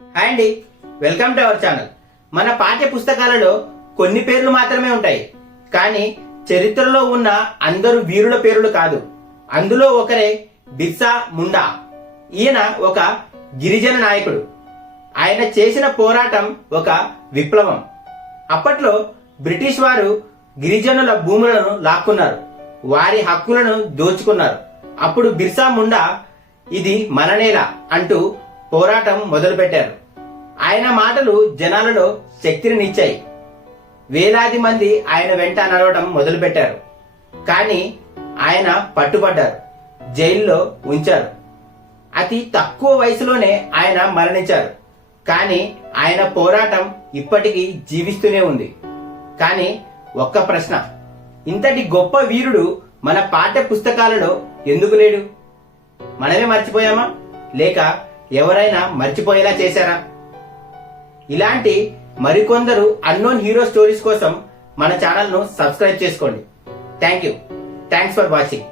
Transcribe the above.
Hi అండి, welcome to our channel. మన పాఠ్య పుస్తకాలలో కొన్ని పేర్లు మాత్రమే ఉంటాయి, కానీ చరిత్రలో ఉన్న అందరు వీరుల పేర్లు కాదు. అందులో ఒకరే బిర్సా ముండా. ఈయన ఒక గిరిజన నాయకుడు. ఆయన చేసిన పోరాటం ఒక విప్లవం. అప్పట్లో బ్రిటిష్ వారు గిరిజనుల భూములను లాక్కున్నారు, వారి హక్కులను దోచుకున్నారు. అప్పుడు బిర్సా ముండా ఇది మన నేల అంటూ పోరాటం మొదలుపెట్టారు. ఆయన మాటలు జనాలలో శక్తినిచ్చాయి. వేలాది మంది ఆయన వెంట నడవడం మొదలుపెట్టారు. కానీ ఆయన పట్టుబడ్డారు, జైల్లో ఉంచారు. అతి తక్కువ వయసులోనే ఆయన మరణించారు. కానీ ఆయన పోరాటం ఇప్పటికీ జీవిస్తూనే ఉంది. కానీ ఒక్క ప్రశ్న, ఇంతటి గొప్ప వీరుడు మన పాఠ్య పుస్తకాలలో ఎందుకు లేడు? మనమే మర్చిపోయామా, లేక ఎవరైనా మర్చిపోయేలా చేశారా? ఇలాంటి మరికొందరు అన్నోన్ హీరో స్టోరీస్ కోసం మన ఛానల్ ను సబ్స్క్రైబ్ చేసుకోండి. Thanks for watching.